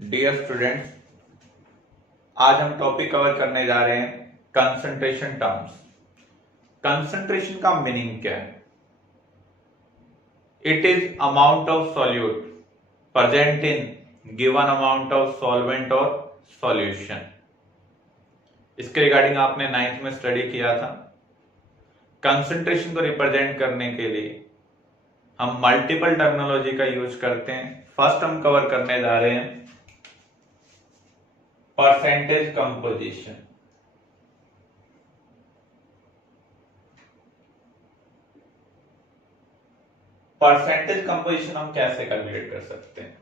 Dear students, आज हम topic cover करने जा रहे हैं कंसंट्रेशन टर्म्स। कंसंट्रेशन का मीनिंग क्या है? It is amount of solute present in given amount of solvent और सॉल्यूशन। इसके रिगार्डिंग आपने 9th में स्टडी किया था। कंसंट्रेशन को रिप्रेजेंट करने के लिए हम मल्टीपल टर्मिनोलॉजी का यूज करते हैं। फर्स्ट हम कवर करने जा रहे हैं परसेंटेज कंपोजिशन। परसेंटेज कंपोजिशन हम कैसे कैलकुलेट कर सकते हैं?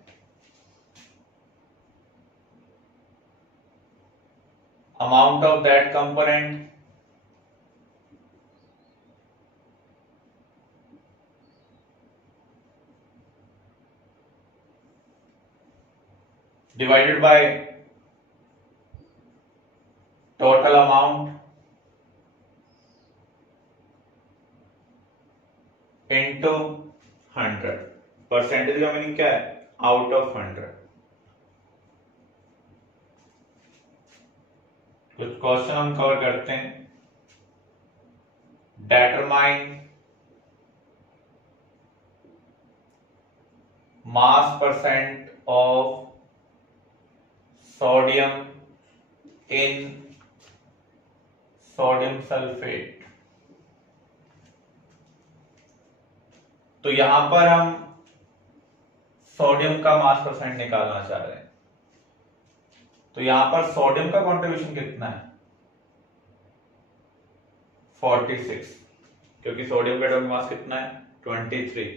Amount of that component divided by total amount into 100। Percentage का मीनिंग क्या है? Out of 100। कुछ क्वेश्चन हम कवर करते हैं। Determine mass percent of sodium in sodium sulphate. तो यहां पर हम सोडियम का मास परसेंट निकालना चाह रहे हैं। तो यहां पर सोडियम का कंट्रीब्यूशन कितना है? 46, क्योंकि सोडियम का एटॉमिक मास कितना है? 23।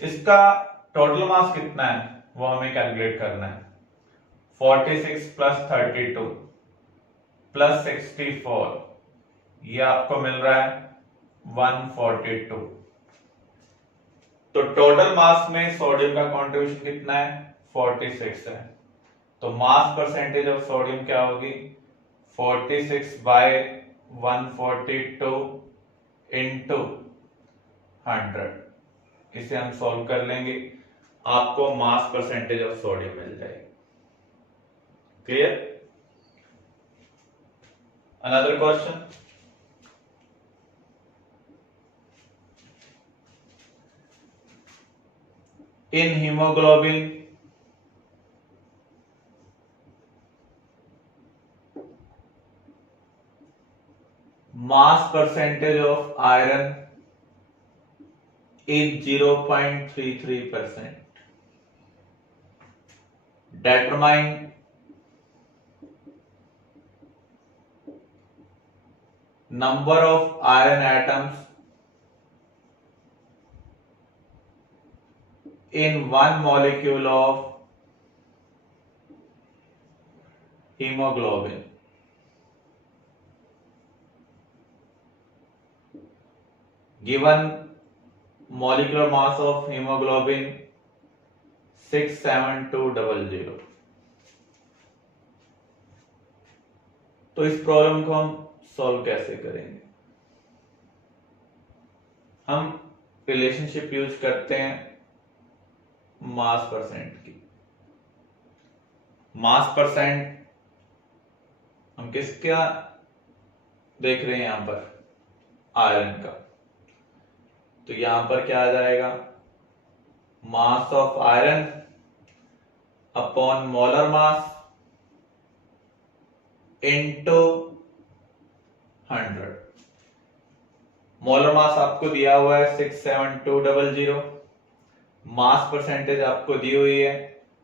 इसका टोटल मास कितना है वो हमें कैलकुलेट करना है। 46 प्लस 32 प्लस 64, ये आपको मिल रहा है 142। तो टोटल मास में सोडियम का कंट्रीब्यूशन कितना है? 46 है। तो मास परसेंटेज ऑफ सोडियम क्या होगी? 46 बाय 142 इंटू 100। इसे हम सॉल्व कर लेंगे, आपको मास परसेंटेज ऑफ सोडियम मिल जाएगी। Clear? Another question. In hemoglobin, mass percentage of iron is 0.33%. Determine number of iron atoms in one molecule of hemoglobin। Given molecular mass of hemoglobin 67200। तो इस problem को हम solve कैसे करेंगे? हम relationship use करते हैं मास परसेंट की। मास परसेंट हम किसका देख रहे हैं? यहां पर आयरन का। तो यहां पर क्या आ जाएगा? मास of iron upon molar mass into 100। Molar mass आपको दिया हुआ है 67200। मास परसेंटेज आपको दी हुई है।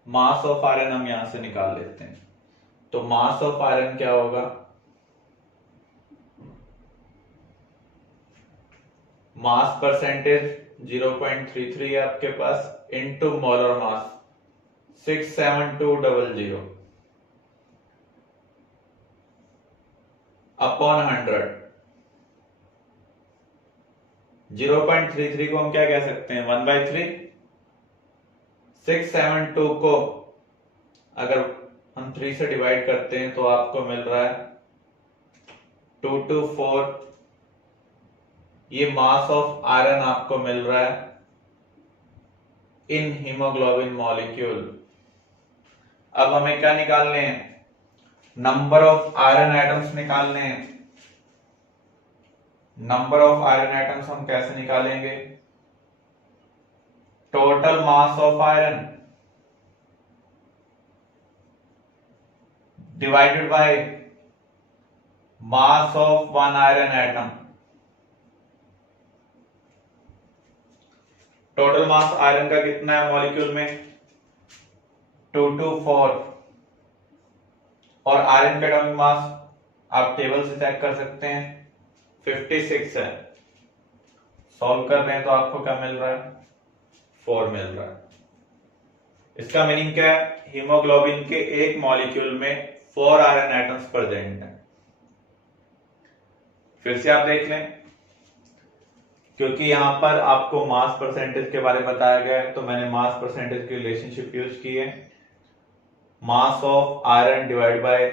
मास ऑफ आयरन हम यहां से निकाल लेते हैं। तो मास ऑफ आयरन क्या होगा? मास परसेंटेज 0.33 है आपके पास, इनटू मोलर मास 67200 अपॉन 100। 0.33 को हम क्या कह सकते हैं? 1/3। 672 को अगर हम 3 से डिवाइड करते हैं तो आपको मिल रहा है 224। ये मास ऑफ आयरन आपको मिल रहा है इन हीमोग्लोबिन मॉलिक्यूल अब हमें क्या निकालने हैं, नंबर ऑफ आयरन एटम्स निकालने हैं। नंबर ऑफ आयरन एटम्स हम कैसे निकालेंगे, total mass of iron divided by mass of one iron atom. Total mass iron का कितना है मॉलिक्यूल में, 224, और आयरन का एटॉमिक मास आप टेबल से चेक कर सकते हैं 56 है। सॉल्व कर रहे हैं तो आपको क्या मिल रहा है, 4 मिल रहा है। इसका मीनिंग क्या है, हीमोग्लोबिन के एक मॉलिक्यूल में 4 आयरन एटम्स प्रेजेंट है। फिर से आप देख लें, क्योंकि यहां पर आपको मास परसेंटेज के बारे में बताया गया है तो मैंने मास परसेंटेज की रिलेशनशिप यूज की है। Mass of iron divide by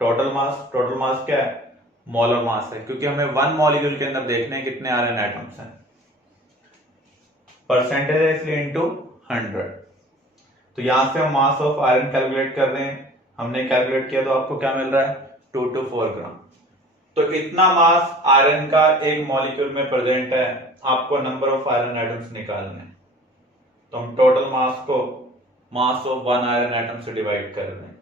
total mass. Total mass क्या है, मोलर मास है, क्योंकि हमें वन मॉलिक्यूल के अंदर देखने हैं कितने आयरन एटम्स हैं। परसेंटेज है इसलिए इंटू 100। तो यहां से हम मास ऑफ आयरन कैलकुलेट कर रहे हैं, हमने कैलकुलेट किया तो आपको क्या मिल रहा है, 224 ग्राम। तो इतना मास आयरन का एक मॉलिक्यूल में प्रेजेंट है, आपको नंबर ऑफ आयरन एटम्स निकालने हैं। तो हम टोटल मास को मास ऑफ वन आयरन एटम से डिवाइड कर रहे हैं,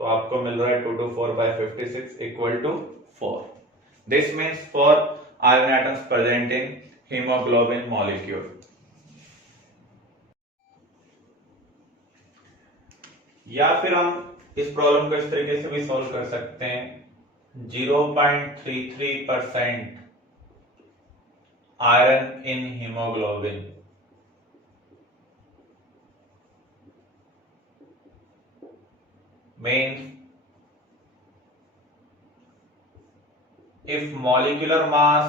तो आपको मिल रहा है 224 by 56 equal to 4। This means 4 iron atoms present in haemoglobin molecule. या फिर हम इस प्रॉब्लम को इस तरीके से भी सॉल्व कर सकते हैं, 0.33% iron in haemoglobin means if molecular mass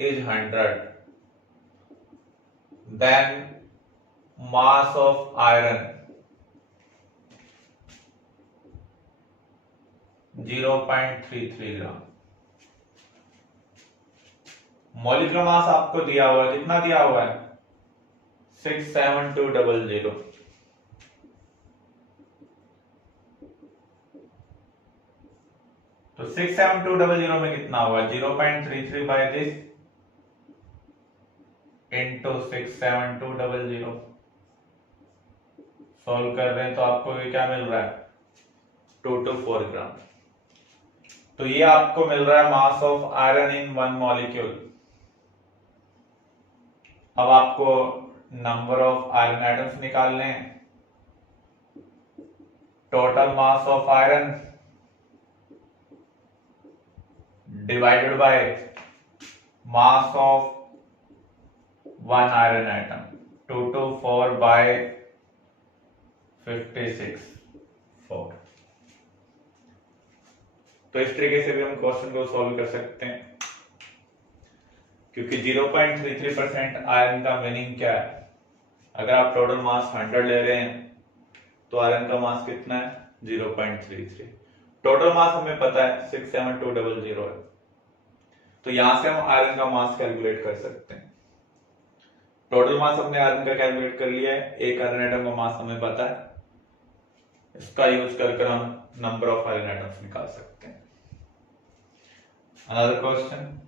is 100, then mass of iron 0.33 gram. Molecular mass आपको दिया हुआ है, कितना दिया हुआ है, 67200। तो 67200 में कितना हुआ, 0.33 बाय दिस इंटू 67200। सॉल्व कर रहे हैं तो आपको ये क्या मिल रहा है, 224 ग्राम। तो ये आपको मिल रहा है mass of iron in one molecule. अब आपको नंबर ऑफ आयरन एटम्स निकालने हैं। Total mass of iron divided by mass of one iron atom, 224 by 56 4। तो इस तरीके से भी हम क्वेश्चन को सॉल्व कर सकते हैं, क्योंकि 0.33% आयरन का मीनिंग क्या है, अगर आप टोटल मास 100 ले रहे हैं तो आयरन का मास कितना है, 0.33। टोटल मास हमें पता है 67200 है, तो यहां से हम आयरन का मास कैलकुलेट कर सकते हैं। टोटल मास हमने आयरन का कैलकुलेट कर लिया है, एक आयरन एटम का मास हमें पता है, इसका यूज कर हम नंबर ऑफ आयरन एटम्स निकाल सकते हैं। Another question,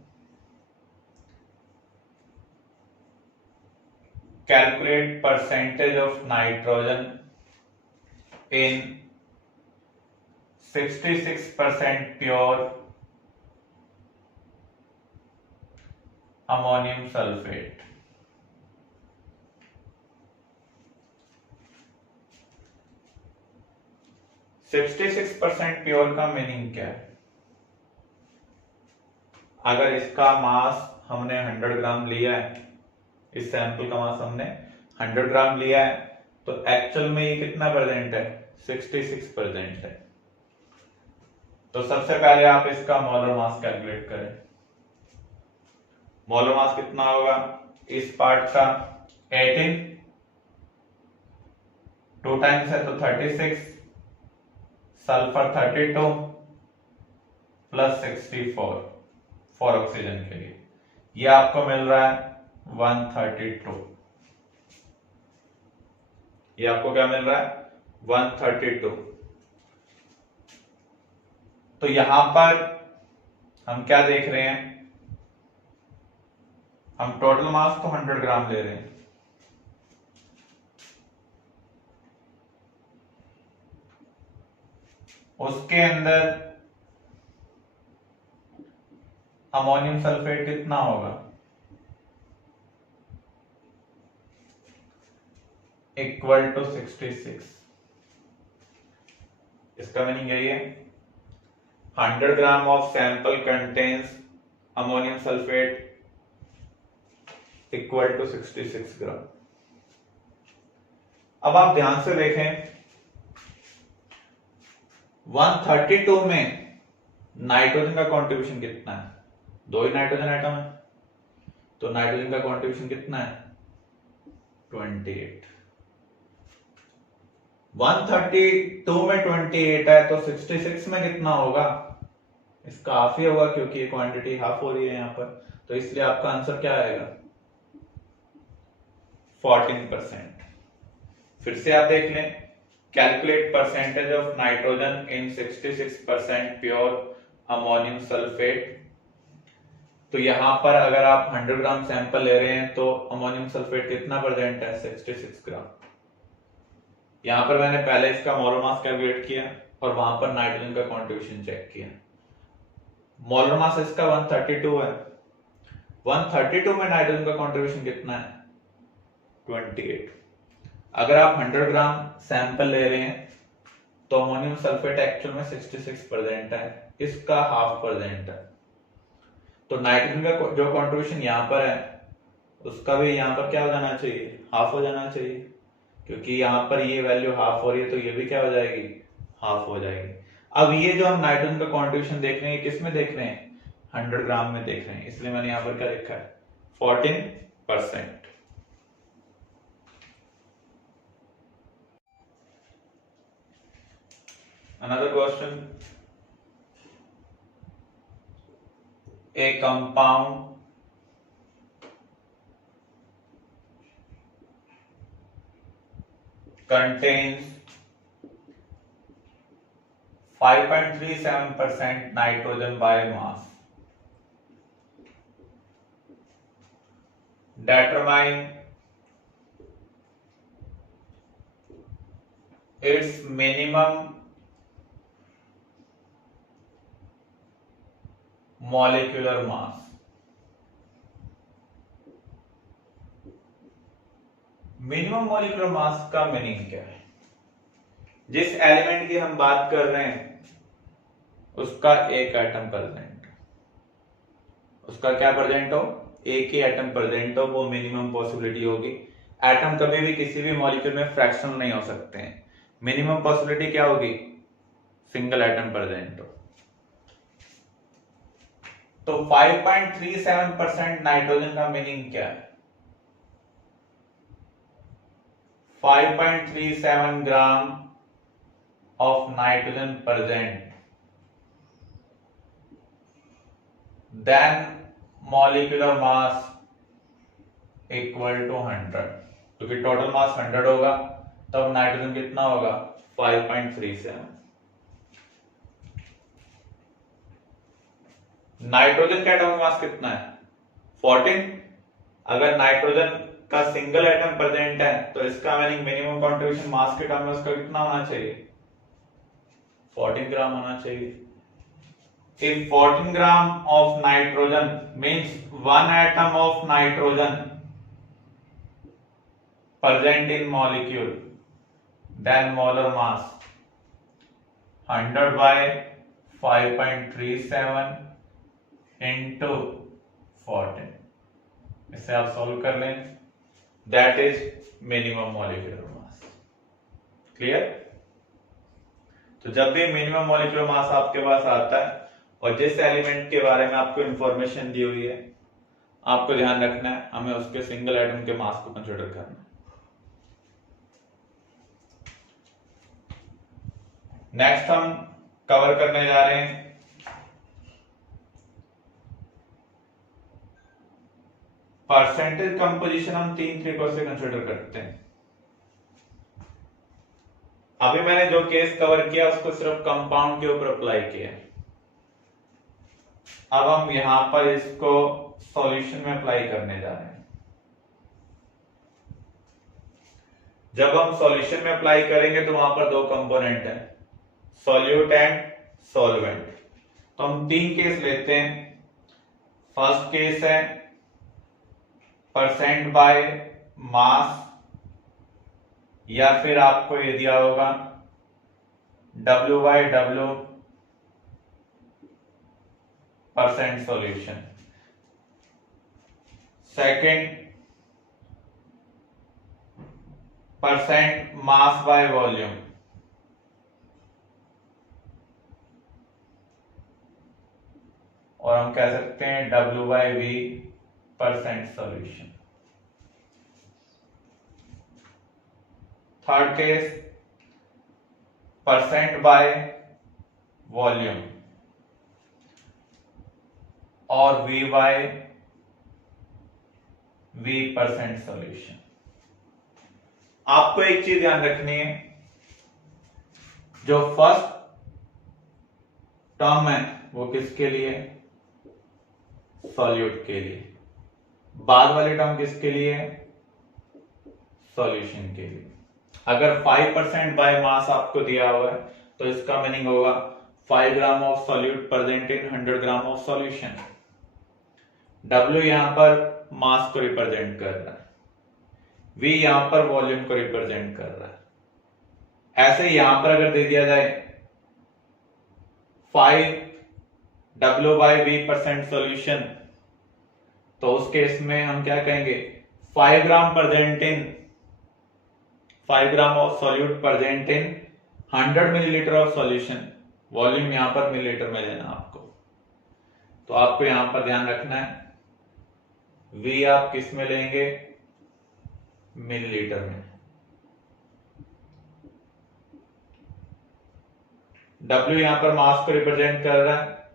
calculate percentage of nitrogen in 66% pure ammonium sulphate. Sixty 66% pure का मीनिंग क्या है, अगर इसका मास हमने 100 ग्राम लिया है, इस सैंपल का मास हमने 100 ग्राम लिया है, तो एक्चुअल में ये कितना प्रेजेंट है, 66% है। तो सबसे पहले आप इसका मोलर मास कैलकुलेट करें। मोलर मास कितना होगा, इस पार्ट का 18, 2 टाइम्स है तो 36, सल्फर 32 प्लस 64 फॉर ऑक्सीजन के लिए, ये आपको मिल रहा है 132। ये आपको क्या मिल रहा है, 132। तो यहां पर हम क्या देख रहे हैं, हम टोटल मास तो 100 ग्राम ले रहे हैं, उसके अंदर अमोनियम सल्फेट कितना होगा, इक्वल टू 66। इसका मीनिंग यही है 100 gram of sample contains ammonium sulphate equal to 66 gram. अब आप ध्यान से देखें 132 में नाइट्रोजन का कंट्रीब्यूशन कितना है, दो ही नाइट्रोजन आइटम है, तो नाइट्रोजन का कंट्रीब्यूशन कितना है 28। 132 में 28 है तो 66 में कितना होगा, इसका हाफ ही होगा क्योंकि ये क्वांटिटी हाफ हो रही है यहां पर, तो इसलिए आपका आंसर क्या आएगा 14%। फिर से आप देख लें, calculate percentage of nitrogen in 66% pure ammonium sulphate. तो यहां पर अगर आप 100 ग्राम सैंपल ले रहे हैं तो अमोनियम सल्फेट कितना प्रेजेंट है 66 ग्राम। यहां पर मैंने पहले इसका मोलर मास कैलकुलेट किया और वहां पर नाइट्रोजन का कंट्रीब्यूशन चेक किया। मोलर मास इसका 132 है, 132 में नाइट्रोजन का कंट्रीब्यूशन कितना है 28। अगर आप 100 ग्राम सैंपल ले रहे हैं तो अमोनियम सल्फेट एक्चुअल में 66 प्रेजेंट है, इसका हाफ प्रेजेंट है, तो नाइट्रोजन का जो कंट्रीब्यूशन यहाँ पर है उसका भी यहाँ पर क्या हो जाना चाहिए, हाफ हो जाना चाहिए, क्योंकि यहाँ पर ये वैल्यू हाफ हो रही है तो ये भी क्या हो जाएगी, हाफ हो जाएगी। अब ये जो हम नाइट्रोजन का कंट्रीब्यूशन देख रहे हैं किस में देख रहे हैं, 100 ग्राम में देख रहे हैं, इसलिए मैंने यहाँ पर क्या लिखा है 14%। Another question, a compound contains 5.37% nitrogen biomass. Determine its minimum molecular mass. Minimum molecular mass का मीनिंग क्या है, जिस एलिमेंट की हम बात कर रहे हैं उसका एक एटम प्रेजेंट, उसका क्या प्रेजेंट हो, एक ही एटम प्रेजेंट हो, वो मिनिमम पॉसिबिलिटी होगी। एटम कभी भी किसी भी मॉलिक्यूल में फ्रैक्शनल नहीं हो सकते हैं, मिनिमम पॉसिबिलिटी क्या होगी, सिंगल एटम प्रेजेंट हो। तो 5.37% नाइट्रोजन का मीनिंग क्या है, 5.37 ग्राम of nitrogen present, then molecular mass equal to 100, क्योंकि टोटल मास 100 होगा तब नाइट्रोजन कितना होगा 5.37। नाइट्रोजन का एटॉमिक मास कितना है 14। अगर नाइट्रोजन का सिंगल एटम प्रेजेंट है तो इसका मीनिंग मिनिमम कंट्रीब्यूशन मास के टर्म में उसका कितना होना चाहिए 14 ग्राम होना चाहिए। If 14 gram of nitrogen means one atom of nitrogen present in molecule, then molar mass 100 by 5.37 into 14। इसे आप सॉल्व कर लें, that is minimum molecular mass। Clear. तो जब भी मिनिमम मॉलिक्यूलर मास आपके पास आता है और जिस एलिमेंट के बारे में आपको इंफॉर्मेशन दी हुई है आपको ध्यान रखना है हमें उसके सिंगल एटम के मास को कंसीडर करना है। नेक्स्ट हम कवर करने जा रहे हैं परसेंटेज कंपोजिशन। हम तीन तरीकों से कंसीडर करते हैं। अभी मैंने जो केस कवर किया उसको सिर्फ कंपाउंड के ऊपर अप्लाई किया। अब हम यहां पर इसको सॉल्यूशन में अप्लाई करने जा रहे हैं। जब हम सॉल्यूशन में अप्लाई करेंगे तो वहां पर दो कंपोनेंट है, सॉल्यूट एंड सॉल्वेंट। तो हम तीन केस लेते हैं। फर्स्ट केस है परसेंट बाय मास, या फिर आपको ये दिया होगा W/W percent solution. Second percent mass by volume, और हम कह सकते हैं W/V percent solution. Third case percent by volume और V/V परसेंट सॉल्यूशन। आपको एक चीज ध्यान रखनी है, जो फर्स्ट टर्म है वो किसके लिए, सॉल्यूट के लिए। बाद वाली टर्म किसके लिए, सॉल्यूशन के लिए। अगर 5% बाय मास आपको दिया हुआ है तो इसका मीनिंग होगा 5 gram of solute present in 100 gram of solution. W यहां पर मास को रिप्रेजेंट कर रहा है, V यहां पर वॉल्यूम को रिप्रेजेंट कर रहा है। ऐसे यहां पर अगर दे दिया जाए 5W/V परसेंट सॉल्यूशन, तो उस केस में हम क्या कहेंगे, 5 ग्राम present in 5 gram of solute present in 100 millilitre of solution. Volume यहां पर मिलीलीटर में लेना आपको। तो आपको यहां पर ध्यान रखना है, V आप किस में लेंगे, मिलीलीटर में। W यहां पर मास को रिप्रेजेंट कर रहा है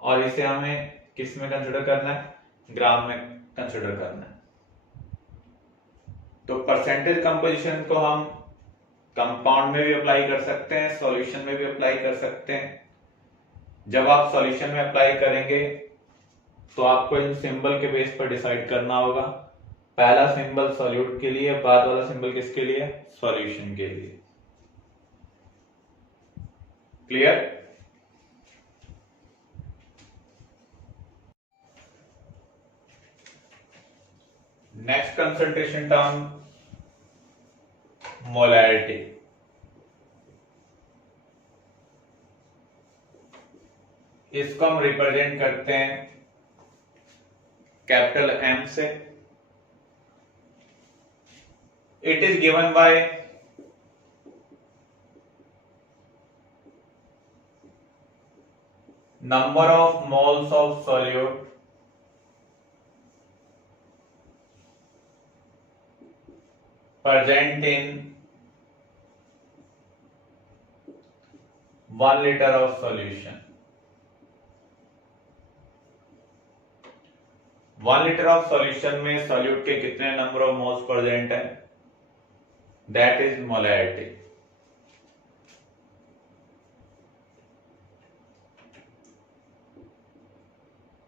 और इसे हमें किस में कंसिडर करना है, ग्राम में कंसिडर करना है। तो परसेंटेज कंपोजिशन को हम कंपाउंड में भी अप्लाई कर सकते हैं, सॉल्यूशन में भी अप्लाई कर सकते हैं। जब आप सॉल्यूशन में अप्लाई करेंगे तो आपको इन सिंबल के बेस पर डिसाइड करना होगा। पहला सिंबल सॉल्यूट के लिए, बाद वाला सिंबल किसके लिए, सॉल्यूशन के लिए। Clear? Next concentration term molarity. इसको हम रिप्रेजेंट करते हैं कैपिटल M से। It is given by number of moles of solute present in 1 liter of solution। 1 liter of solution में सॉल्यूट के कितने नंबर ऑफ मोल्स प्रेजेंट है, दैट इज मोलैरिटी।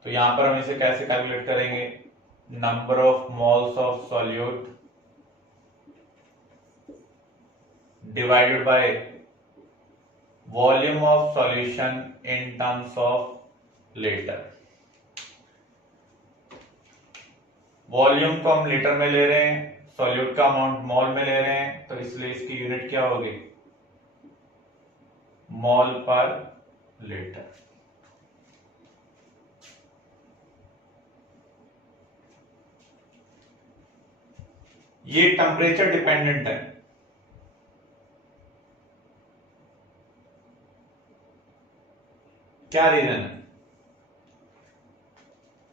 तो यहां पर हम इसे कैसे कैलकुलेट करेंगे, number of moles of solute divided by volume of solution in terms of liter। Volume को हम लीटर में ले रहे हैं, सॉल्यूट का अमाउंट मोल में ले रहे हैं, तो इसलिए इसकी यूनिट क्या होगी, मोल पर लीटर। ये टेम्परेचर डिपेंडेंट है। क्या रीजन है,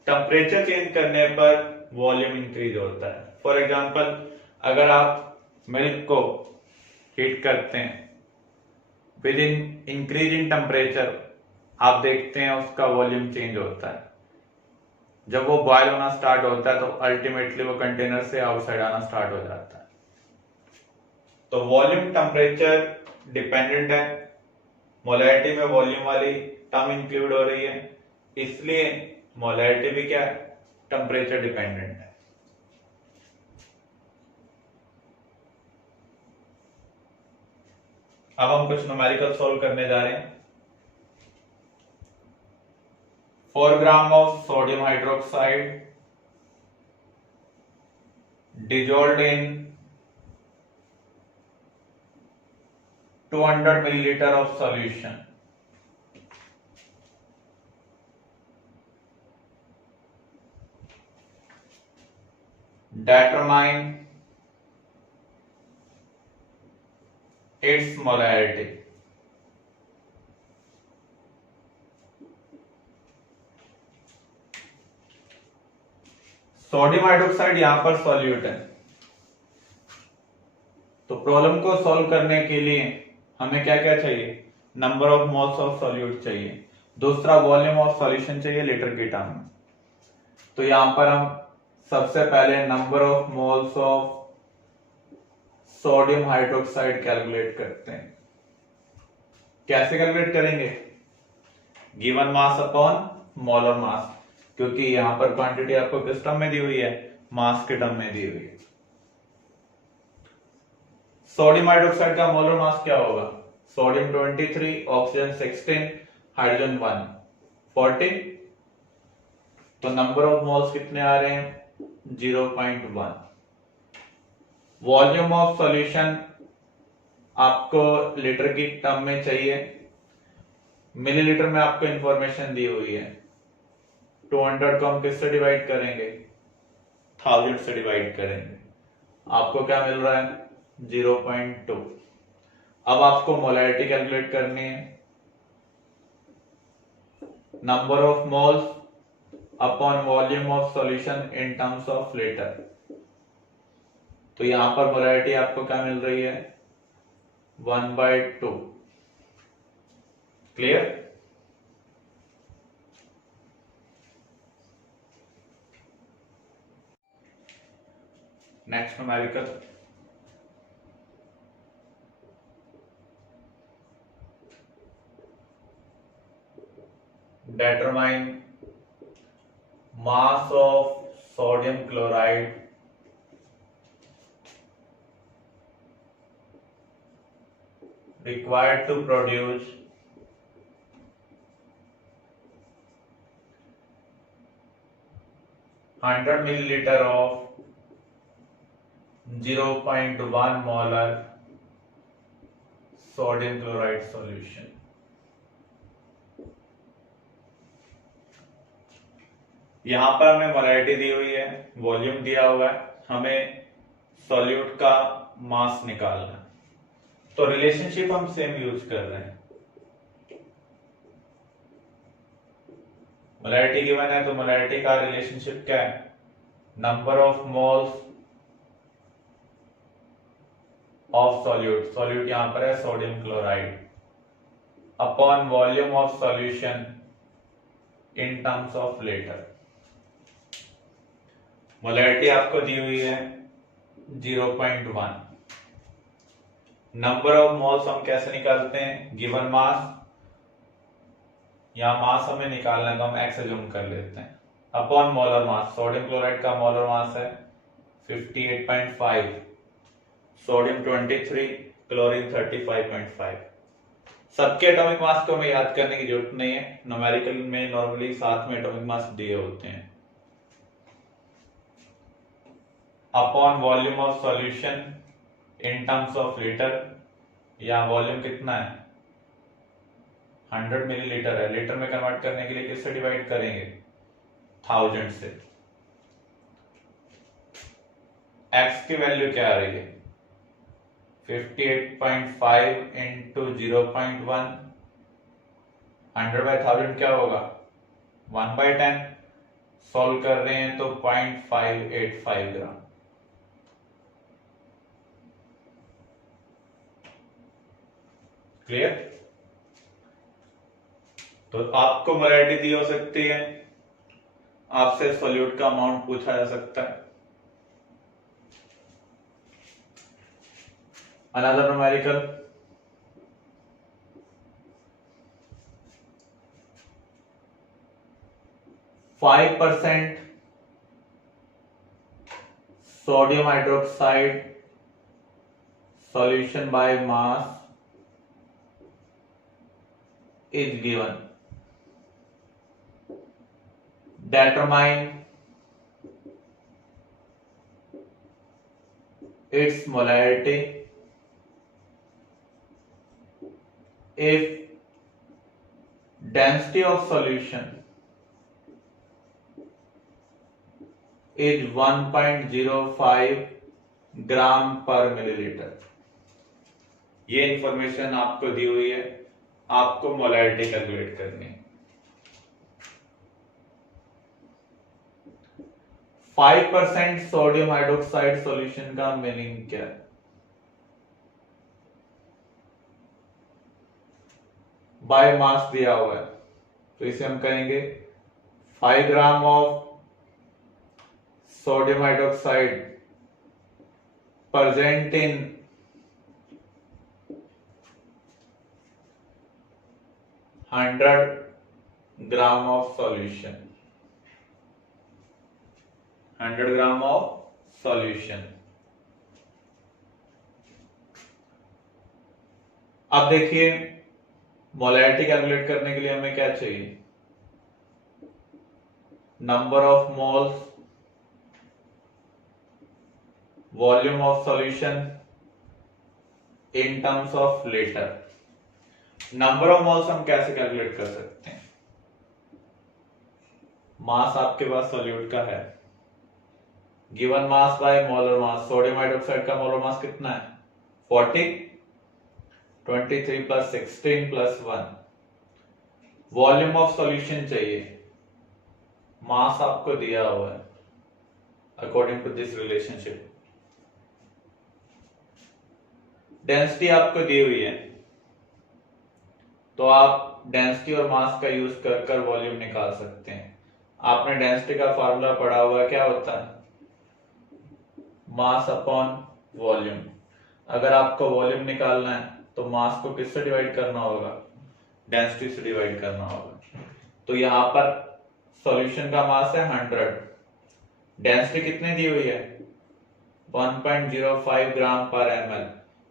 टेम्परेचर चेंज करने पर वॉल्यूम इंक्रीज होता है। फॉर एग्जांपल, अगर आप मिल्क को हीट करते हैं, with in increase in temperature आप देखते हैं उसका वॉल्यूम चेंज होता है। जब वो बॉयल होना स्टार्ट होता है तो अल्टीमेटली वो कंटेनर से आउटसाइड आना स्टार्ट हो जाता है। तो वॉल्यूम टेम्परेचर डिपेंडेंट है, मोलैरिटी में वॉल्यूम वाली टर्म इंक्लूड हो रही है, इसलिए मोलैरिटी भी क्या है, टेम्परेचर डिपेंडेंट है। अब हम कुछ न्यूमेरिकल सॉल्व करने जा रहे हैं। 4 gram of sodium hydroxide dissolved in 200 milliliter of solution. Determine its molarity. Sodium hydroxide यहां पर सॉल्यूट है, तो प्रॉब्लम को सॉल्व करने के लिए हमें क्या क्या चाहिए, number of moles of solute चाहिए, दूसरा वॉल्यूम ऑफ सॉल्यूशन चाहिए लीटर की टर्म में। तो यहां पर हम सबसे पहले number of moles of sodium hydroxide calculate करते हैं। कैसे कैलकुलेट करेंगे, given mass upon molar mass, क्योंकि यहां पर क्वांटिटी आपको किस टर्म में दी हुई है, मास के टर्म में दी हुई है। सोडियम हाइड्रोक्साइड का मोलर मास क्या होगा, सोडियम 23, ऑक्सीजन 16, हाइड्रोजन 1 40, तो नंबर ऑफ मोल्स कितने आ रहे हैं 0.1। वॉल्यूम ऑफ सॉल्यूशन आपको लीटर की टर्म में चाहिए, मिलीलीटर में आपको इंफॉर्मेशन दी हुई है। 200 को हम किससे डिवाइड करेंगे, 1000 से डिवाइड करेंगे, आपको क्या मिल रहा है 0.2। अब आपको मोलैरिटी कैलकुलेट करनी है, number of moles upon volume of solution in terms of litre. तो यहां पर मोलैरिटी आपको क्या मिल रही है 1/2। Clear. Next numerical, determine mass of sodium chloride required to produce 100 milliliter of 0.1 molar sodium chloride solution। यहां पर हमें मोलैरिटी दी हुई है, वॉल्यूम दिया हुआ है, हमें सॉल्यूट का मास निकालना है। तो रिलेशनशिप हम सेम यूज कर रहे हैं, मोलैरिटी गिवन है तो मोलैरिटी का रिलेशनशिप क्या है, number of moles of solute, solute यहां पर है sodium chloride, upon volume of solution in terms of litre. Molarity आपको दी हुई है 0.1। नंबर ऑफ मोल्स हम कैसे निकालते हैं, गिवन मास, यहां मास हमें निकालना है तो हम एक्स एज्यूम कर लेते हैं, upon molar mass, sodium chloride का मोलर मास है 58.5, सोडियम 23, क्लोरीन 35.5। सबके एटॉमिक मास को हमें याद करने की जरूरत नहीं है, न्यूमेरिकल में नॉर्मली साथ में एटॉमिक मास दिए होते हैं। Upon volume of solution in terms of litre, या वॉल्यूम कितना है 100 मिलीलीटर है, लीटर में कन्वर्ट करने के लिए किससे डिवाइड करेंगे 1000 से। x की वैल्यू क्या आ रही है 58.5 इंटू 0.1, 100/1000 क्या होगा 1/10, सॉल्व कर रहे हैं तो 0.585 ग्राम। क्लियर। तो आपको मोलैरिटी दी हो सकती है, आपसे सॉल्यूट का अमाउंट पूछा जा सकता है। Another numerical, 5% sodium hydroxide solution by mass is given. Determine its molarity if density of solution is 1.05 ग्राम पर मिलीलीटर। ये इंफॉर्मेशन आपको दी हुई है, आपको मोलैरिटी कैलकुलेट करनी है। 5% सोडियम हाइड्रोक्साइड सॉल्यूशन का मीनिंग क्या है? बाय मास दिया हुआ है, तो इसे हम कहेंगे 5 gram of sodium hydroxide present in 100 gram of solution. 100 gram of solution. अब देखिए, मोलैरिटी कैलकुलेट करने के लिए हमें क्या चाहिए? Number of moles, volume of solution in terms of litre. Number of moles हम कैसे कैलकुलेट कर सकते हैं? मास आपके पास सॉल्यूट का है, given mass by molar mass. Sodium hydroxide का मोलर मास कितना है? 40, 23 plus 16 plus 1। Volume of solution चाहिए, मास आपको दिया हुआ है according to this relationship. Density आपको दी हुई है, तो आप डेंसिटी और मास का यूज कर वॉल्यूम निकाल सकते हैं। आपने डेंसिटी का फार्मूला पढ़ा हुआ है, क्या होता है? Mass upon volume. अगर आपको वॉल्यूम निकालना है तो मास को किससे डिवाइड करना होगा? डेंसिटी से डिवाइड करना होगा। तो यहां पर सॉल्यूशन का मास है 100, डेंसिटी कितनी दी हुई है? 1.05 ग्राम पर ml।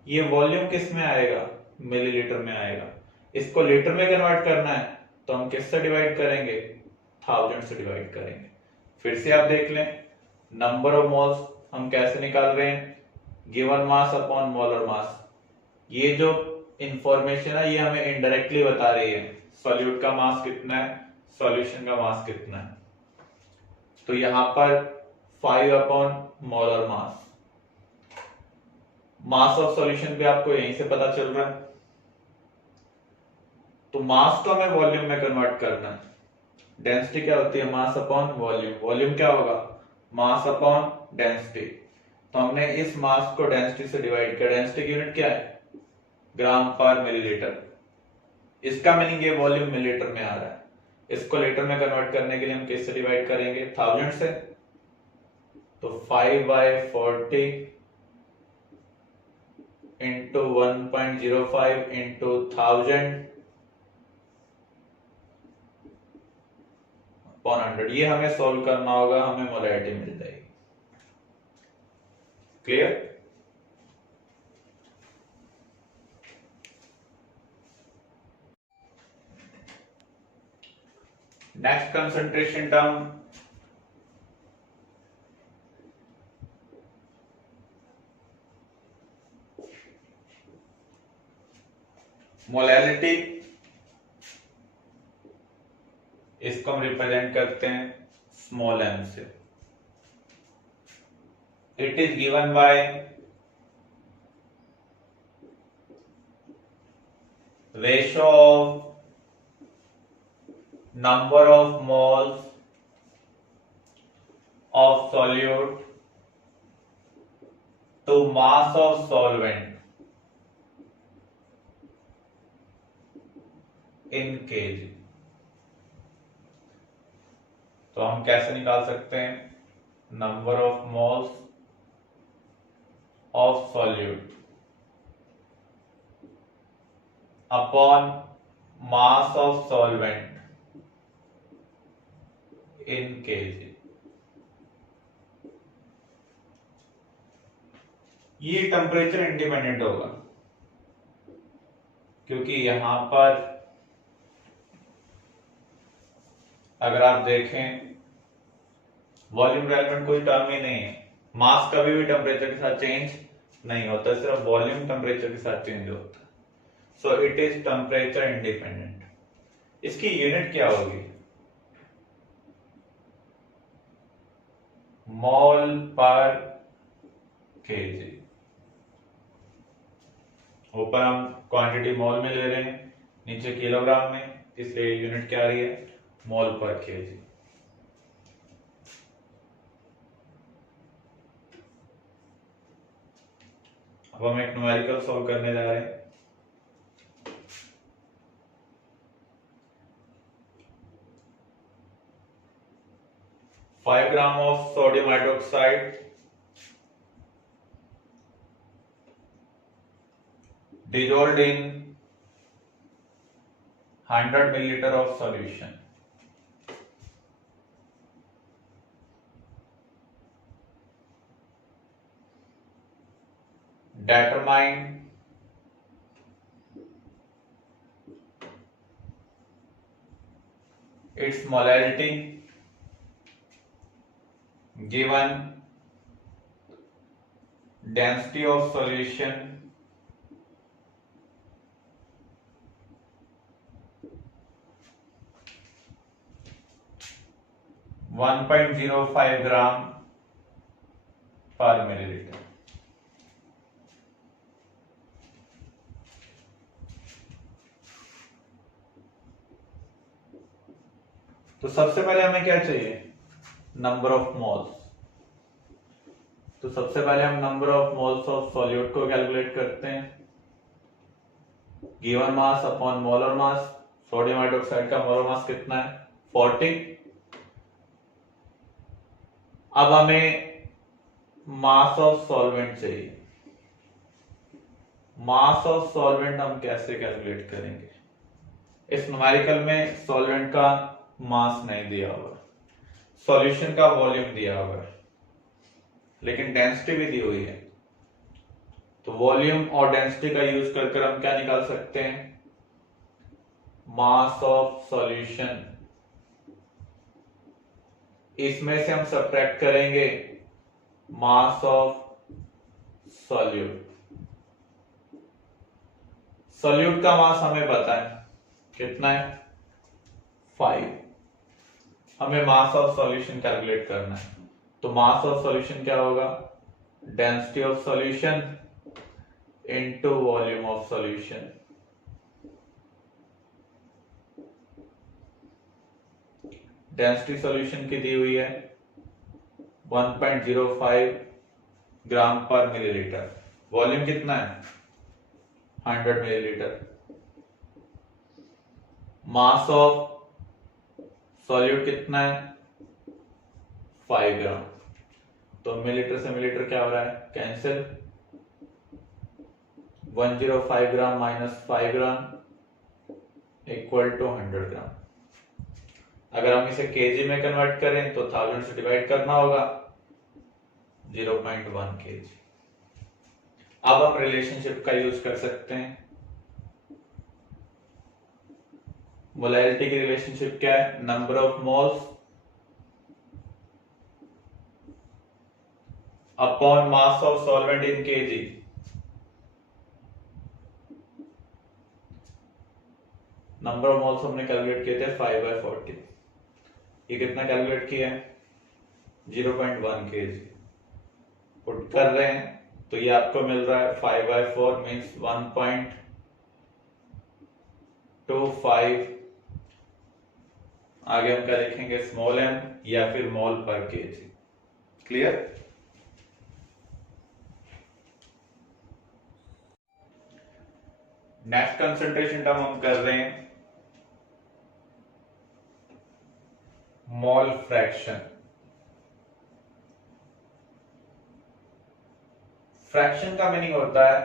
ये वॉल्यूम किस में आएगा? मिलीलीटर में आएगा। इसको लीटर में कन्वर्ट करना है तो हम किससे डिवाइड करेंगे? 1000 से डिवाइड करेंगे। फिर से आप देख लें, नंबर ऑफ मोल्स हम कैसे निकाल रहे हैं? Given mass upon molar mass. ये जो इंफॉर्मेशन है ये हमें इनडायरेक्टली बता रही है सॉल्यूट का मास कितना है, सॉल्यूशन का मास कितना है। तो यहां पर 5 upon molar mass. Mass of solution भी आपको यहीं से पता चल रहा है। तो मास को हमें वॉल्यूम में कन्वर्ट करना है। डेंसिटी क्या होती है? Mass upon volume. वॉल्यूम क्या होगा? Mass upon density. तो हमने इस मास को डेंसिटी से डिवाइड किया। डेंसिटी की यूनिट क्या है? ग्राम पर मिलीलीटर। इसका मीनिंग ये वॉल्यूम मिलीलीटर में आ रहा है। इसको लीटर में कन्वर्ट करने के लिए हम किससे डिवाइड करेंगे? 1000 से। तो 5/40 इंटू 1.05 इंटू 1000 अपॉन 100। ये हमें सॉल्व करना होगा, हमें मोलैरिटी मिल जाएगी। Clear? Next concentration term, molarity. इसको हम रिप्रेजेंट करते हैं स्मॉल m से। It is given by ratio of number of moles of solute to mass of solvent in kg। तो हम कैसे निकाल सकते हैं? Number of moles of solute upon mass of solvent in KG. ये टेम्परेचर इंडिपेंडेंट होगा क्योंकि यहां पर अगर आप देखें वॉल्यूम रेलेवेंट कोई टर्म ही नहीं है, मास कभी भी टेम्परेचर के साथ चेंज नहीं होता, सिर्फ वॉल्यूम टेम्परेचर के साथ चेंज होता है। So it is temperature independent. इसकी यूनिट क्या होगी? मोल पर केजी। ऊपर हम क्वांटिटी मोल में ले रहे हैं, नीचे किलोग्राम में, इसलिए यूनिट क्या आ रही है? मोल पर केजी। अब हम एक न्यूमेरिकल सॉल्व करने जा रहे हैं। Five gram of sodium hydroxide dissolved in 100 milliliter of solution. Determine its molality given density of solution 1.05 ग्राम पर मिलीलीटर। तो सबसे पहले हमें क्या चाहिए? Number of moles. तो सबसे पहले हम number of moles of solute को कैलकुलेट करते हैं। Given mass upon molar mass. Sodium hydroxide का मोलर मास कितना है? 40। अब हमें मास ऑफ सॉल्वेंट चाहिए। मास ऑफ सॉल्वेंट हम कैसे कैलकुलेट करेंगे? इस न्यूमेरिकल में सॉल्वेंट का मास नहीं दिया हुआ, सॉल्यूशन का वॉल्यूम दिया हुआ है, लेकिन डेंसिटी भी दी हुई है। तो वॉल्यूम और डेंसिटी का यूज कर हम क्या निकाल सकते हैं? Mass of solution. इसमें से हम सब्ट्रैक्ट करेंगे मास ऑफ सॉल्यूट। सॉल्यूट का मास हमें पता है कितना है? 5। हमें मास ऑफ सॉल्यूशन कैलकुलेट करना है। तो मास ऑफ सॉल्यूशन क्या होगा? Density of solution into volume of solution. Density solution की दी हुई है 1.05 ग्राम पर मिलीलीटर। वॉल्यूम कितना है? 100 मिलीलीटर। मास ऑफ सॉल्यूट कितना है? 5 ग्राम। तो मिलीलीटर से मिलीलीटर क्या हो रहा है? Cancel. 105 gram minus 5 gram equal to 100 gram. अगर हम इसे केजी में कन्वर्ट करें तो 1000 से डिवाइड करना होगा, 0.1 केजी। अब हम रिलेशनशिप का यूज कर सकते हैं। मोलैरिटी की रिलेशनशिप क्या है? Number of moles upon mass of solvent in KG. Number of moles हमने कैलकुलेट किए थे 5/40। ये कितना कैलकुलेट किया है? 0.1 केजी। पुट कर रहे हैं तो ये आपको मिल रहा है 5/4 मीन्स 1.25। आगे हम क्या लिखेंगे? स्मॉल m या फिर मोल पर KG. Clear? Next concentration term हम कर रहे हैं मोल फ्रैक्शन। फ्रैक्शन का मीनिंग होता है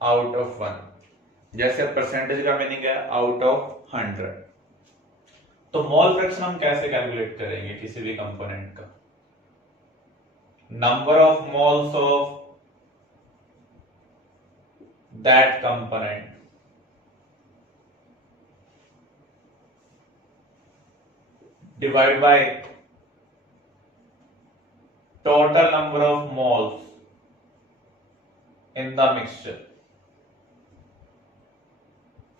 आउट ऑफ 1। जैसे परसेंटेज का मीनिंग है आउट ऑफ 100। तो मोल फ्रैक्शन हम कैसे कैलकुलेट करेंगे किसी भी कंपोनेंट का? Number of moles of that component divide by total number of moles in the mixture.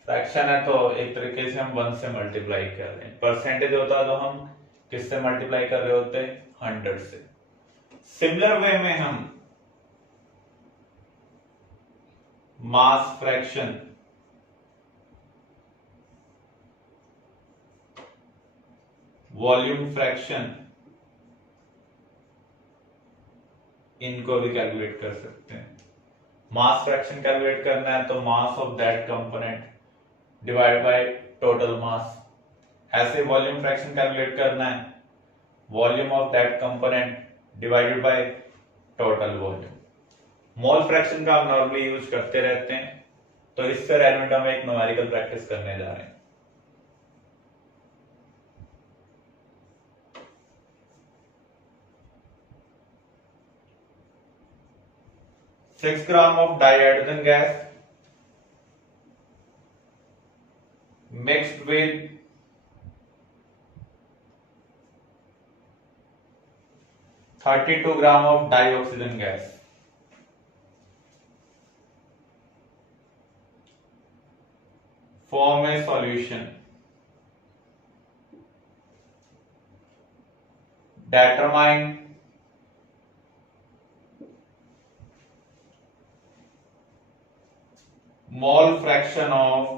Fraction है तो एक तरीके से हम 1 से मल्टीप्लाई कर रहे हैं, परसेंटेज होता तो हम किससे मल्टीप्लाई कर रहे होते? 100 से। सिमिलर वे में हम मास फ्रैक्शन, वॉल्यूम फ्रैक्शन, इनको भी कैलकुलेट कर सकते हैं। मास फ्रैक्शन कैलकुलेट करना है तो mass of that component divide by total मास। ऐसे वॉल्यूम फ्रैक्शन कैलकुलेट करना है, volume of that component divided by total volume. Mole fraction का हम नॉर्मली यूज करते रहते हैं, तो इससे रेलेवेंट हम एक न्यूमेरिकल प्रैक्टिस करने जा रहे हैं। Six gram of dihydrogen gas mixed with 32 gram of dioxygen gas form a solution. Determine mole fraction of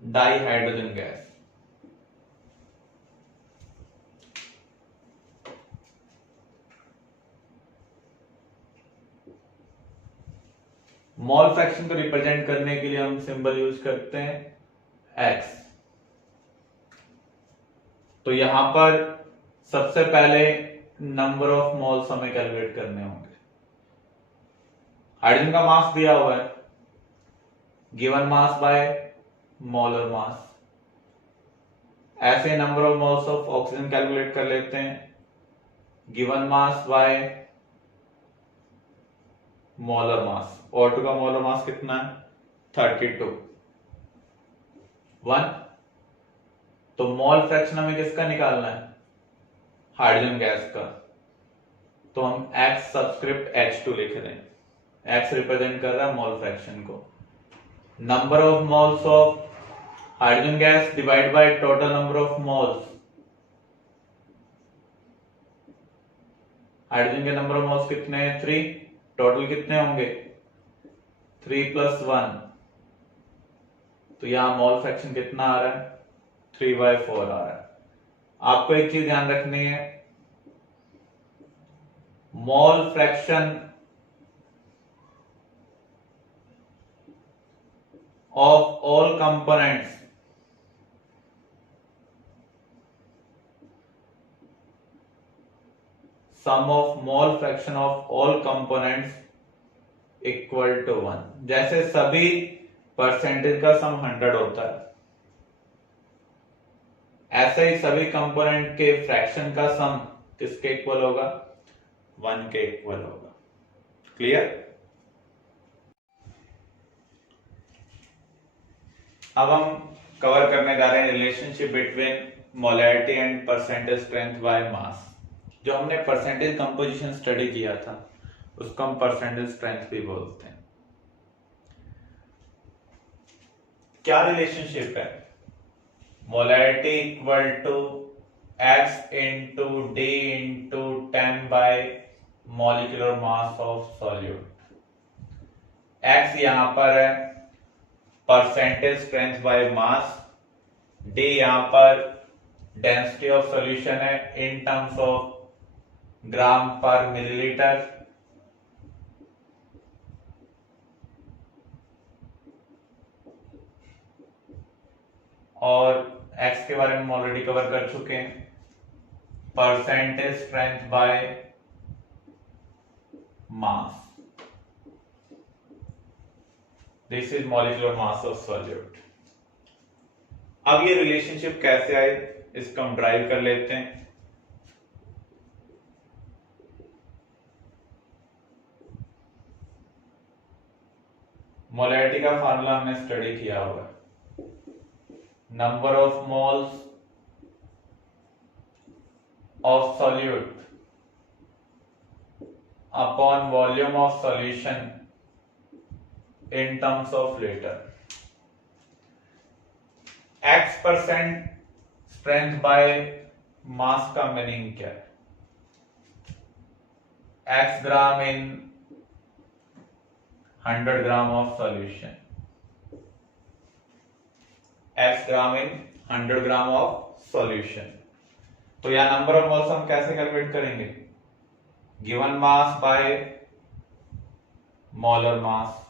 dihydrogen gas. Mole fraction को रिप्रेजेंट करने के लिए हम सिंबल यूज करते हैं x। तो यहां पर सबसे पहले नंबर ऑफ मोल्स हमें कैलकुलेट करने होंगे। हाइड्रोजन का मास दिया हुआ है, given mass by molar mass. ऐसे number of moles of oxygen calculate कर लेते हैं, given mass by molar mass. O2 का मोलर मास कितना है? 32 1। तो मोल फ्रैक्शन हमें किसका निकालना है? हाइड्रोजन गैस का। तो हम X सबस्क्रिप्ट H2 लिख रहे हैं। X रिप्रेजेंट कर रहा है मोल फ्रैक्शन को। Number of moles of hydrogen gas divide by total number of moles. Hydrogen के नंबर ऑफ मोल्स कितने हैं? 3। टोटल कितने होंगे? 3 + 1। तो यहां मोल फ्रैक्शन कितना आ रहा है? 3/4 आ रहा है। आपको एक चीज ध्यान रखनी है, mole fraction of all components sum of mole fraction of all components equal to 1। जैसे सभी परसेंटेज का सम 100 होता है, ऐसे ही सभी कंपोनेंट के फ्रैक्शन का सम किसके इक्वल होगा? 1 के इक्वल होगा। क्लियर? अब हम कवर करने जा रहे हैं relationship between molarity and percentage strength by मास। जो हमने परसेंटेज कंपोजिशन स्टडी किया था उसको हम परसेंटेज स्ट्रेंथ भी बोलते हैं। क्या रिलेशनशिप है? Molarity equal to x into d into 10 by molecular mass of solute. x यहां पर है percentage strength by mass, d यहां पर डेंसिटी ऑफ सॉल्यूशन है इन टर्म्स ऑफ ग्राम पर मिलीलीटर, और x के बारे में ऑलरेडी कवर कर चुके हैं, percentage strength by mass. This is molecular mass of solute. अब ये रिलेशनशिप कैसे आए इसको हम ड्राइव कर लेते हैं। मोलैरिटी का फार्मूला हमने स्टडी किया होगा, number of moles of solute upon volume of solution in terms of liter। x% strength by मास का मीनिंग क्या है? x gram in 100 gram of solution, x gram in 100 gram of solution. तो यह number of moles हम कैसे calculate करेंगे? Given mass by molar mass.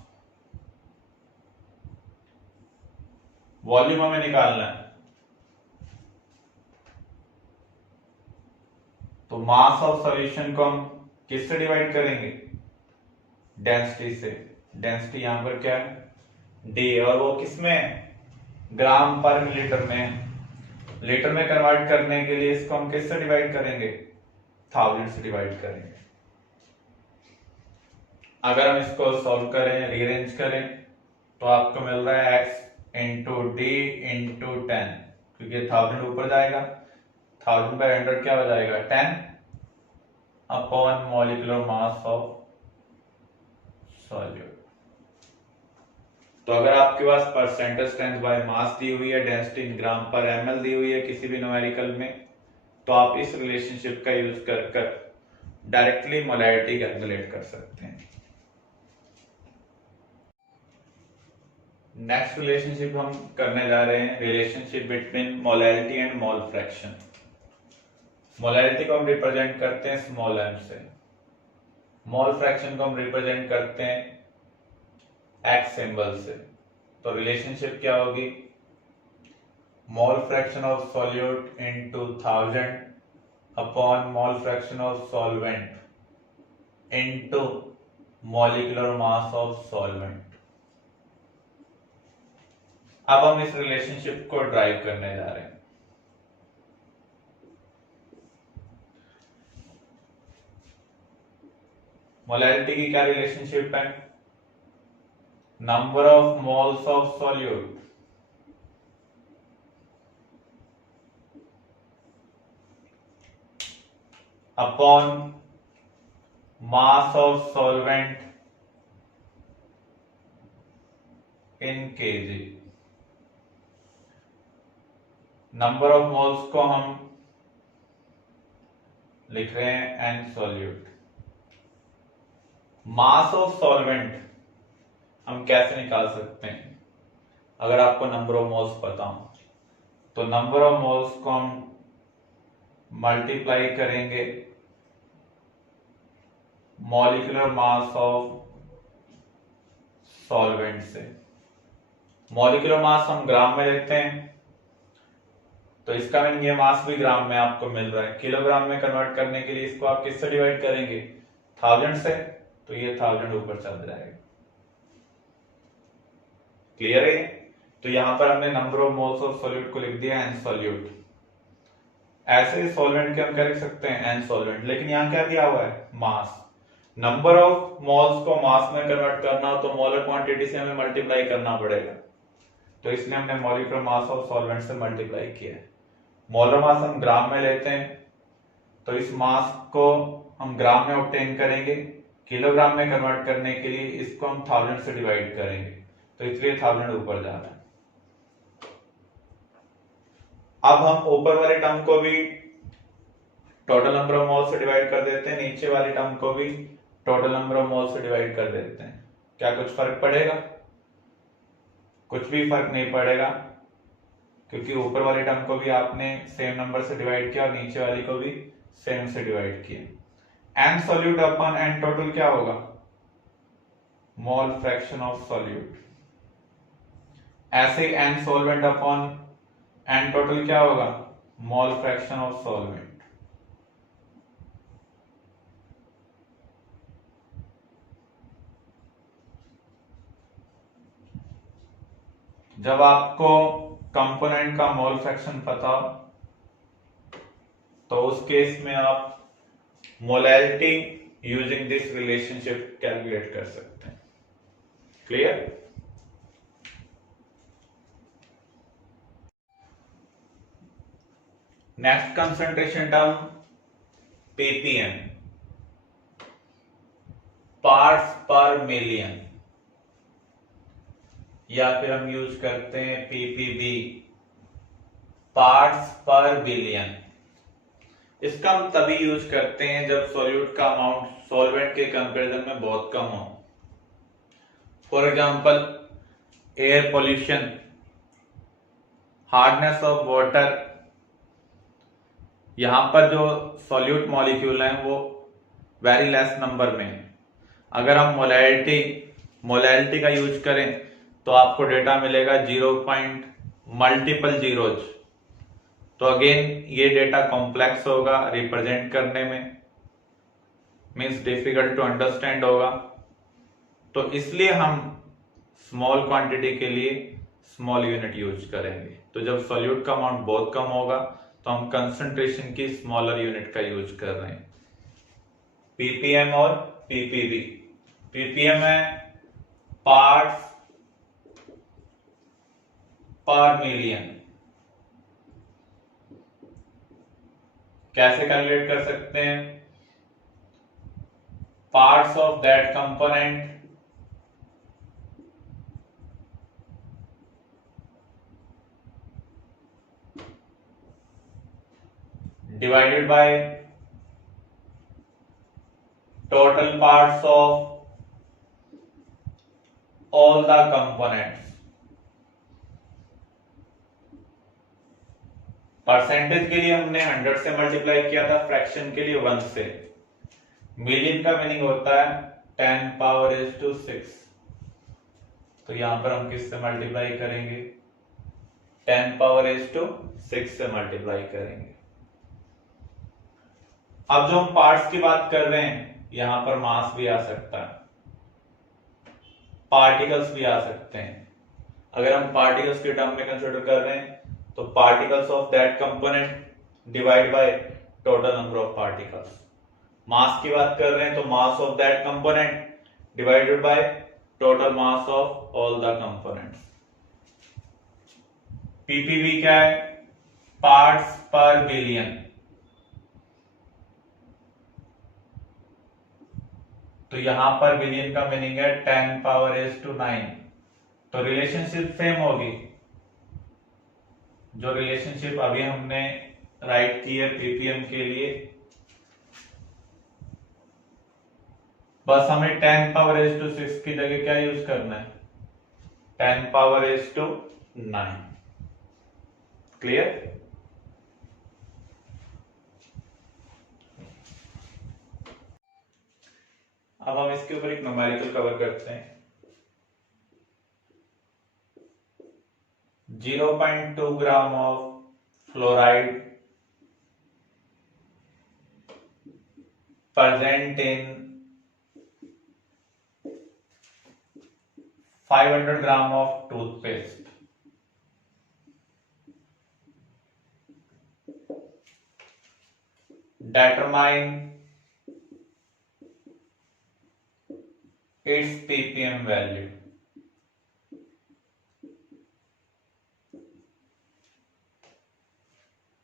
Volume हमें निकालना है, तो मास ऑफ सॉल्यूशन को हम किससे डिवाइड करेंगे? डेंसिटी से। डेंसिटी यहां पर क्या है? डी, और वो किसमें? ग्राम पर मिलीलीटर में। लीटर में कन्वर्ट करने के लिए इसको हम किससे डिवाइड करेंगे? 1000 से डिवाइड करेंगे। अगर हम इसको सॉल्व करें, रीअरेंज करें, तो आपको मिल रहा है x इंटू डी इंटू 10, क्योंकि 1000 ऊपर जाएगा, 1000/100 क्या हो जाएगा? 10 upon molecular mass of solute. तो अगर आपके पास परसेंटेज स्ट्रेंथ बाय मास दी हुई है, डेंसिटी इन ग्राम पर ml दी हुई है किसी भी न्यूमेरिकल में, तो आप इस रिलेशनशिप का यूज कर डायरेक्टली मोलैरिटी कैलकुलेट कर सकते हैं। नेक्स्ट रिलेशनशिप हम करने जा रहे हैं relationship between molarity and mole fraction. Molarity को हम रिप्रेजेंट करते हैं स्मॉल m से, मोल फ्रैक्शन को हम रिप्रेजेंट करते हैं x सिंबल से। तो रिलेशनशिप क्या होगी? मोल fraction of solute into 1000 upon mole fraction of solvent into molecular mass of solvent. अब हम इस रिलेशनशिप को ड्राइव करने जा रहे हैं। मोलैरिटी की क्या रिलेशनशिप है? Number of moles of solute upon mass of solvent in KG. Number of moles को हम लिख रहे हैं n solute. Mass of solvent हम कैसे निकाल सकते हैं? अगर आपको नंबर ऑफ मोल्स पता हो, तो नंबर ऑफ मोल्स को हम मल्टीप्लाई करेंगे मॉलिक्यूलर मास ऑफ सॉल्वेंट से। मॉलिक्यूलर मास हम ग्राम में लेते हैं, तो इसका मीनिंग ये मास भी ग्राम में आपको मिल रहा है। किलोग्राम में कन्वर्ट करने के लिए इसको आप किससे डिवाइड करेंगे? 1000 से, तो ये 1000 ऊपर चल जाएगा। क्लियर है? तो यहां पर हमने number of moles of solute को लिख दिया n सॉल्यूट। ऐसे ही सॉल्वेंट के हम क्या लिख सकते हैं? n सॉल्वेंट, लेकिन यहां क्या दिया हुआ है? मास। नंबर ऑफ मोल्स को मास में कन्वर्ट करना हो तो मोलर क्वांटिटी से हमें मल्टीप्लाई करना पड़ेगा, तो इसलिए हमने मॉलिक्यूलर मास ऑफ सॉल्वेंट से मल्टीप्लाई किया है। मोलर मास हम ग्राम में लेते हैं, तो इस मास को हम ग्राम में ऑब्टेन करेंगे। किलोग्राम में कन्वर्ट करने के लिए इसको हम 1000 से डिवाइड करेंगे, तो इसलिए 1000 ऊपर जा रहा है। अब हम ऊपर वाले टर्म को भी टोटल नंबर ऑफ मोल्स से डिवाइड कर देते हैं, नीचे वाले टर्म को भी टोटल नंबर ऑफ मोल्स से डिवाइड कर देते हैं। क्या कुछ फर्क पड़ेगा? कुछ भी फर्क नहीं पड़ेगा, क्योंकि ऊपर वाले टर्म को भी आपने सेम नंबर से डिवाइड किया और नीचे वाली को भी सेम से डिवाइड किया। n solute upon n total क्या होगा? मोल फ्रैक्शन ऑफ सॉल्यूट। ऐसे ही n solvent upon n total क्या होगा? मोल फ्रैक्शन ऑफ सॉल्वेंट। जब आपको कंपोनेंट का मोल फ्रैक्शन पता हो तो उस केस में आप molality using this relationship calculate कर सकते हैं। Clear? Next concentration term ppm, parts पर मिलियन, या फिर हम यूज करते हैं ppb, पार्ट्स पर बिलियन। इसका हम तभी यूज करते हैं जब सॉल्यूट का अमाउंट सॉल्वेंट के कंपैरिजन में बहुत कम हो। For example air pollution, hardness of water, यहां पर जो सॉल्यूट मॉलिक्यूल हैं वो वेरी लेस नंबर में है। अगर हम मोलैलिटी का यूज करें तो आपको डेटा मिलेगा 0 पॉइंट मल्टीपल जीरोज। तो अगेन ये डेटा कॉम्प्लेक्स होगा रिप्रेजेंट करने में, मींस डिफिकल्ट टू अंडरस्टैंड होगा। तो इसलिए हम स्मॉल क्वांटिटी के लिए स्मॉल यूनिट यूज करेंगे। तो जब सॉल्यूट का अमाउंट बहुत कम होगा तो हम कंसंट्रेशन की स्मॉलर यूनिट का यूज कर रहे हैं, ppm और ppb। ppm है पार्ट्स पर मिलियन। कैसे कैलकुलेट कर सकते हैं? Parts of that component divided by total parts of all the components। Percentage के लिए हमने 100 से मल्टीप्लाई किया था, फ्रैक्शन के लिए 1 से। मिलियन का मीनिंग होता है 10⁻⁶। तो यहां पर हम किससे मल्टीप्लाई करेंगे? 10⁻⁶ से मल्टीप्लाई करेंगे। अब जो हम पार्ट्स की बात कर रहे हैं, यहां पर मास भी आ सकता है, पार्टिकल्स भी आ सकते हैं। अगर हम पार्टिकल्स के टर्म में कंसीडर कर रहे हैं तो particles of that component divide by total number of particles. Mass की बात कर रहे हैं तो mass of that component divided by total mass of all the components. PPB क्या है? पार्ट्स पर बिलियन। तो यहां पर बिलियन का मीनिंग है 10⁻⁹। तो रिलेशनशिप सेम होगी, जो रिलेशनशिप अभी हमने राइट की है पीपीएम के लिए, बस हमें 10⁻⁶ की जगह क्या यूज करना है? 10⁻⁹। क्लियर? अब हम इसके ऊपर एक न्यूमेरिकल कवर करते हैं। 0.2 gram of fluoride present in 500 gram of toothpaste। Determine its ppm value।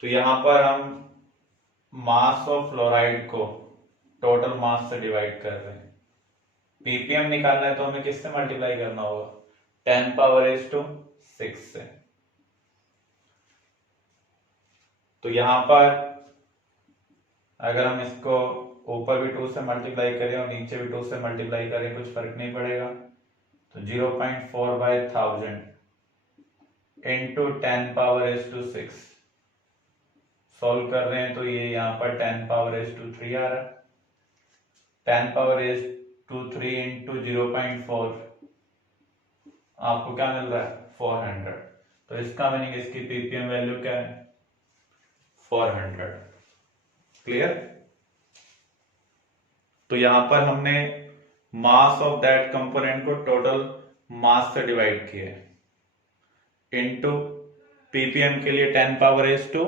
तो यहां पर हम मास ऑफ फ्लोराइड को टोटल मास से डिवाइड कर रहे हैं। पीपीएम निकालना है तो हमें किससे मल्टीप्लाई करना होगा? 10⁻⁶ से। तो यहां पर अगर हम इसको ऊपर भी 2 से मल्टीप्लाई करें और नीचे भी 2 से मल्टीप्लाई करें कुछ फर्क नहीं पड़ेगा। तो 0.4/1000 इंटू 10⁻⁶ सॉल्व कर रहे हैं तो ये यहाँ पर 10⁻�3 आ रहा है। 10⁻�3 इंटू 0.4 आपको क्या मिल रहा है? 400। तो इसका मीनिंग इसकी पीपीएम वैल्यू क्या है? 400। क्लियर? तो यहां पर हमने मास ऑफ दैट कंपोनेंट को टोटल मास से डिवाइड किया है। इंटू पीपीएम के लिए 10 पावर एस टू